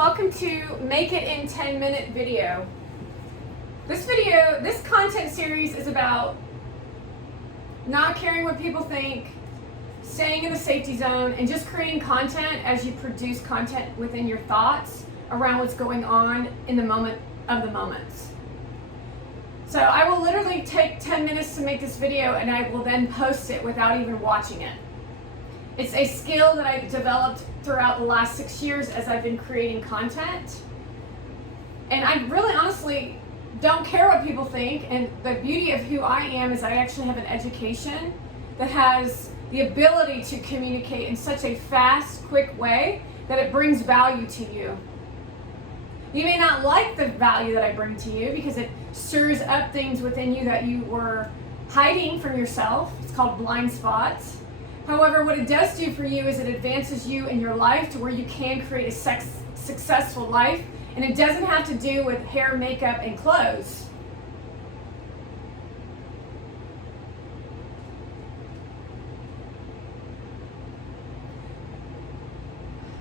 welcome to Make It in 10-Minute Video. This content series is about not caring what people think, staying in the safety zone, and just creating content as you produce content within your thoughts around what's going on in the moment of the moments. So I will literally take 10 minutes to make this video, and I will then post it without even watching it. It's a skill that I've developed throughout the last 6 years as I've been creating content. And I really honestly don't care what people think, and the beauty of who I am is I actually have an education that has the ability to communicate in such a fast, quick way that it brings value to you. You may not like the value that I bring to you because it stirs up things within you that you were hiding from yourself. It's called blind spots. However, what it does do for you is it advances you in your life to where you can create a successful life, and it doesn't have to do with hair, makeup, and clothes.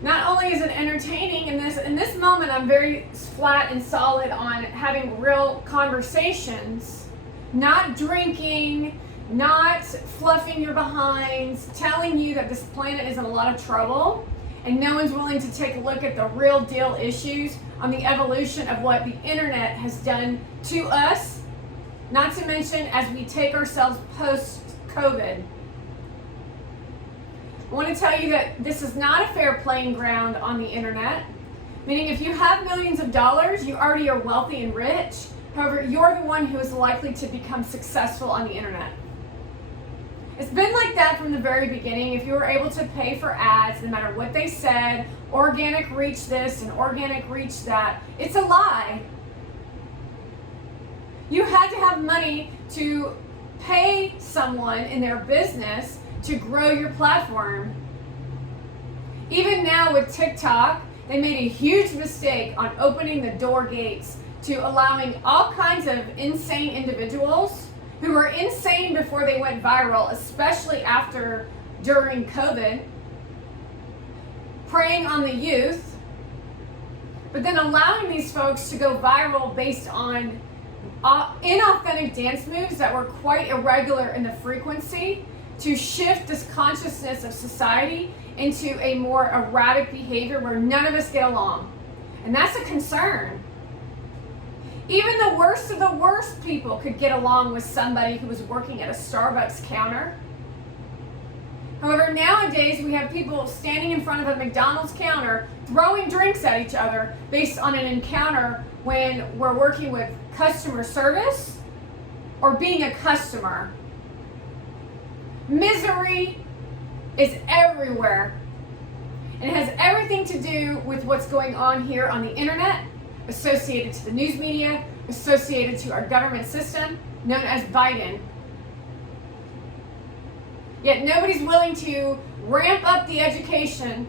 Not only is it entertaining in this moment, I'm very flat and solid on having real conversations, not drinking, not fluffing your behinds, telling you that this planet is in a lot of trouble and no one's willing to take a look at the real deal issues on the evolution of what the internet has done to us, not to mention as we take ourselves post-COVID. I want to tell you that this is not a fair playing ground on the internet, meaning if you have millions of dollars, you already are wealthy and rich. However, you're the one who is likely to become successful on the internet. It's been like that from the very beginning. If you were able to pay for ads, no matter what they said, organic reach this and organic reach that, it's a lie. You had to have money to pay someone in their business to grow your platform. Even now with TikTok, they made a huge mistake on opening the door gates to allowing all kinds of insane individuals who were insane before they went viral, especially during COVID, preying on the youth, but then allowing these folks to go viral based on inauthentic dance moves that were quite irregular in the frequency to shift this consciousness of society into a more erratic behavior where none of us get along. And that's a concern. Even the worst of the worst people could get along with somebody who was working at a Starbucks counter. However, nowadays we have people standing in front of a McDonald's counter throwing drinks at each other based on an encounter when we're working with customer service or being a customer. Misery is everywhere. And it has everything to do with what's going on here on the internet, associated to the news media, associated to our government system, known as Biden. Yet nobody's willing to ramp up the education,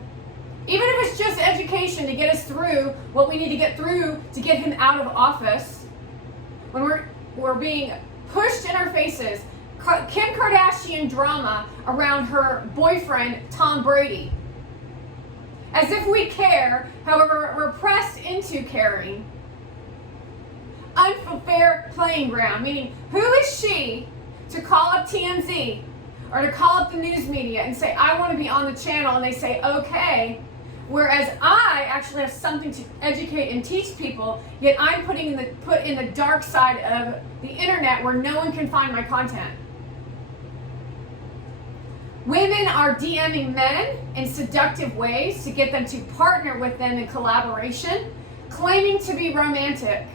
even if it's just education to get us through what we need to get through to get him out of office. When we're being pushed in our faces, Kim Kardashian drama around her boyfriend, Tom Brady. As if we care, however, we're pressed into caring. Unfair playing ground, meaning who is she to call up TMZ or to call up the news media and say, I want to be on the channel, and they say, okay, whereas I actually have something to educate and teach people, yet I'm put in the dark side of the internet where no one can find my content. Women are DMing men in seductive ways to get them to partner with them in collaboration, claiming to be romantic.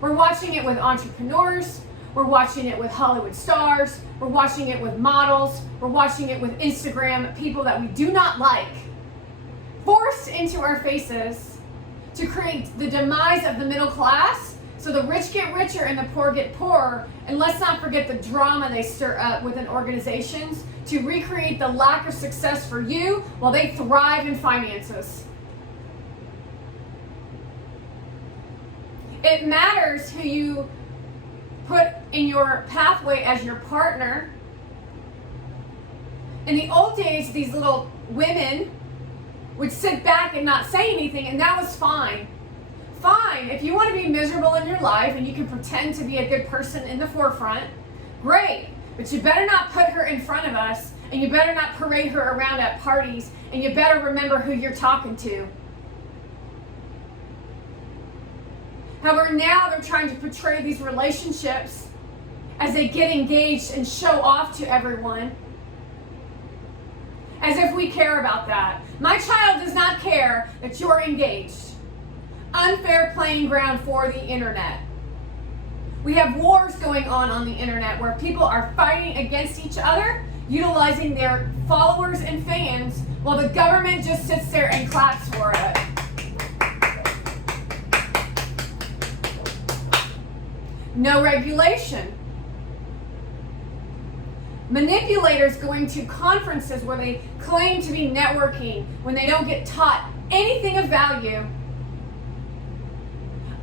We're watching it with entrepreneurs, we're watching it with Hollywood stars, we're watching it with models, we're watching it with Instagram people that we do not like, forced into our faces to create the demise of the middle class. So the rich get richer and the poor get poorer. And let's not forget the drama they stir up within organizations to recreate the lack of success for you while they thrive in finances. It matters who you put in your pathway as your partner. In the old days, these little women would sit back and not say anything, and that was fine. Fine, if you want to be miserable in your life and you can pretend to be a good person in the forefront, great. But you better not put her in front of us, and you better not parade her around at parties, and you better remember who you're talking to. However, now they're trying to portray these relationships as they get engaged and show off to everyone, as if we care about that. My child does not care that you're engaged. Unfair playing ground for the internet. We have wars going on the internet where people are fighting against each other, utilizing their followers and fans, while the government just sits there and claps for it. No regulation. Manipulators going to conferences where they claim to be networking when they don't get taught anything of value.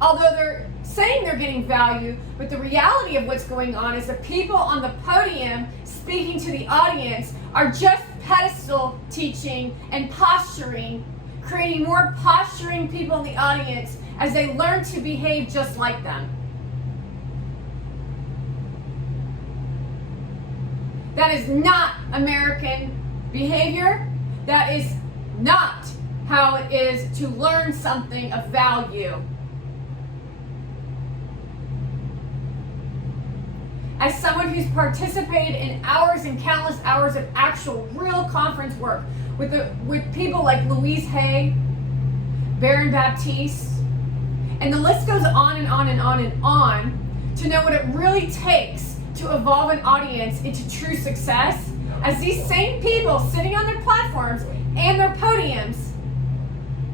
Although they're saying they're getting value, but the reality of what's going on is the people on the podium speaking to the audience are just pedestal teaching and posturing, creating more posturing people in the audience as they learn to behave just like them. That is not American behavior. That is not how it is to learn something of value. As someone who's participated in hours and countless hours of actual real conference work with people like Louise Hay, Baron Baptiste, and the list goes on and on and on and on, to know what it really takes to evolve an audience into true success, as these same people sitting on their platforms and their podiums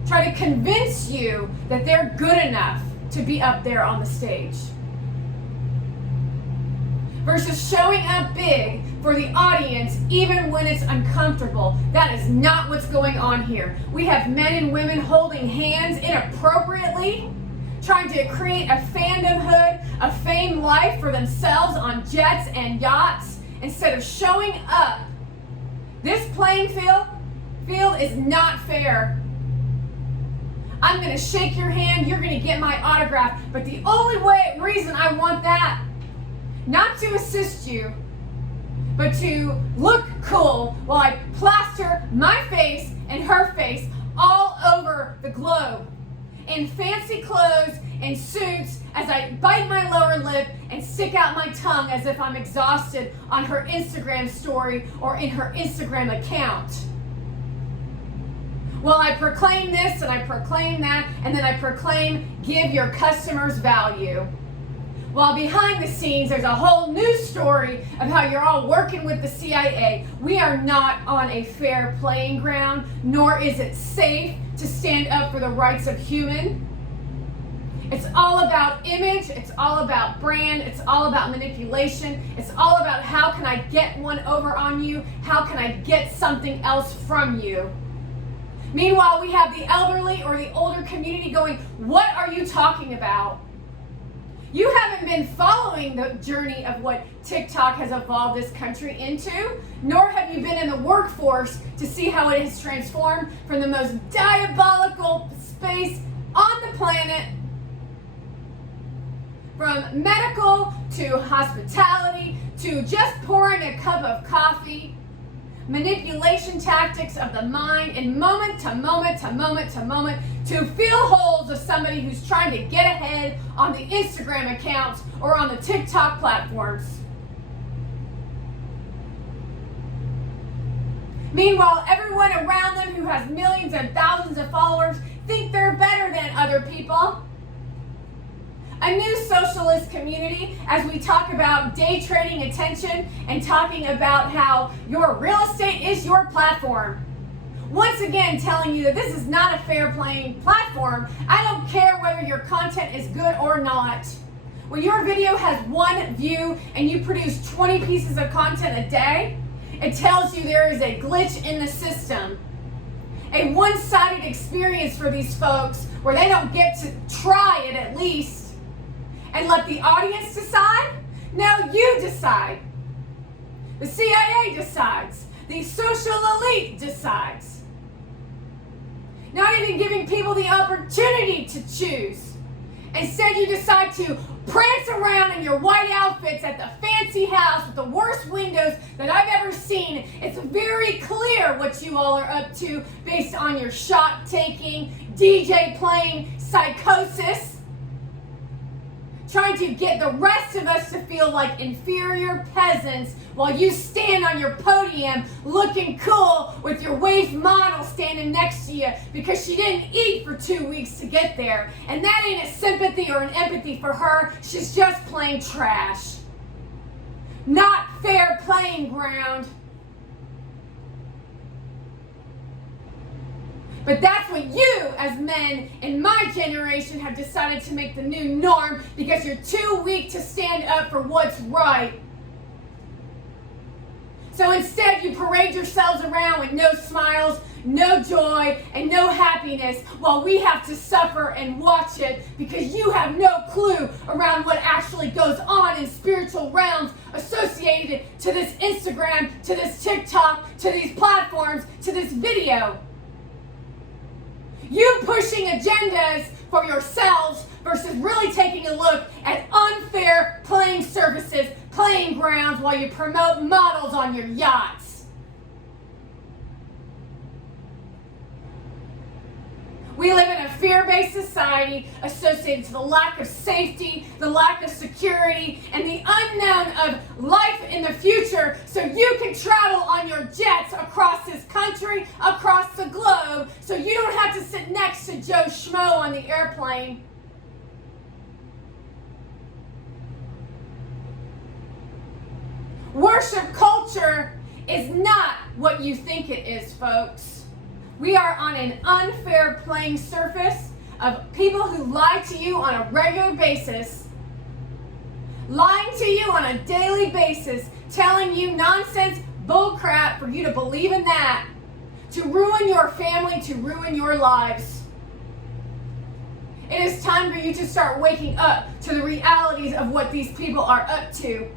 try to convince you that they're good enough to be up there on the stage. Versus showing up big for the audience even when it's uncomfortable. That is not what's going on here. We have men and women holding hands inappropriately, trying to create a fandomhood, a fame life for themselves on jets and yachts instead of showing up. This playing field is not fair. I'm going to shake your hand, you're going to get my autograph, but the only reason I want that, not to assist you, but to look cool while I plaster my face and her face all over the globe in fancy clothes and suits as I bite my lower lip and stick out my tongue as if I'm exhausted on her Instagram story or in her Instagram account. Well, I proclaim this and I proclaim that, and then I proclaim give your customers value. While behind the scenes, there's a whole news story of how you're all working with the CIA. We are not on a fair playing ground, nor is it safe to stand up for the rights of human. It's all about image, it's all about brand, it's all about manipulation, it's all about how can I get one over on you, how can I get something else from you. Meanwhile, we have the elderly or the older community going, what are you talking about? You haven't been following the journey of what TikTok has evolved this country into, nor have you been in the workforce to see how it has transformed from the most diabolical space on the planet, from medical to hospitality to just pouring a cup of coffee, manipulation tactics of the mind in moment to moment to moment to moment to fill holes of somebody who's trying to get ahead on the Instagram accounts or on the TikTok platforms. Meanwhile, everyone around them who has millions and thousands of followers think they're better than other people. A new socialist community, as we talk about day trading attention and talking about how your real estate is your platform. Once again, telling you that this is not a fair playing platform. I don't care whether your content is good or not. When your video has one view and you produce 20 pieces of content a day, it tells you there is a glitch in the system. A one-sided experience for these folks where they don't get to try it at least. And let the audience decide? No, you decide. The CIA decides. The social elite decides. Not even giving people the opportunity to choose. Instead, you decide to prance around in your white outfits at the fancy house with the worst windows that I've ever seen. It's very clear what you all are up to based on your shot-taking, DJ playing psychosis. Trying to get the rest of us to feel like inferior peasants while you stand on your podium looking cool with your waif model standing next to you because she didn't eat for 2 weeks to get there. And that ain't a sympathy or an empathy for her. She's just plain trash. Not fair playing ground. But that's what you, as men in my generation, have decided to make the new norm because you're too weak to stand up for what's right. So instead, you parade yourselves around with no smiles, no joy, and no happiness while we have to suffer and watch it because you have no clue around what actually goes on in spiritual realms associated to this Instagram, to this TikTok, to these platforms, to this video. You pushing agendas for yourselves versus really taking a look at unfair playing surfaces, playing grounds while you promote models on your yachts. We live in a fear-based society associated to the lack of safety, the lack of security, and the unknown of life in the future so you can travel on your jets across this country, across the globe, so you don't have to sit next to Joe Schmo on the airplane. Worship culture is not what you think it is, folks. We are on an unfair playing surface of people who lie to you on a regular basis, lying to you on a daily basis, telling you nonsense bullcrap for you to believe in that, to ruin your family, to ruin your lives. It is time for you to start waking up to the realities of what these people are up to.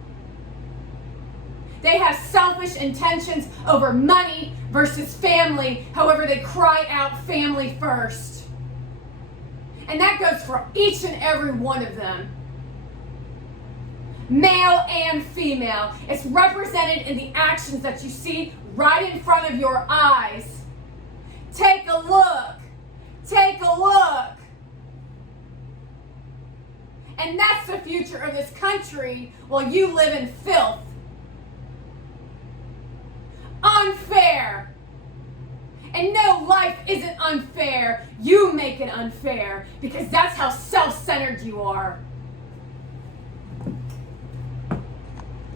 They have selfish intentions over money versus family. However, they cry out family first. And that goes for each and every one of them. Male and female. It's represented in the actions that you see right in front of your eyes. Take a look. Take a look. And that's the future of this country while you live in filth. Unfair. And no, life isn't unfair. You make it unfair because that's how self-centered you are.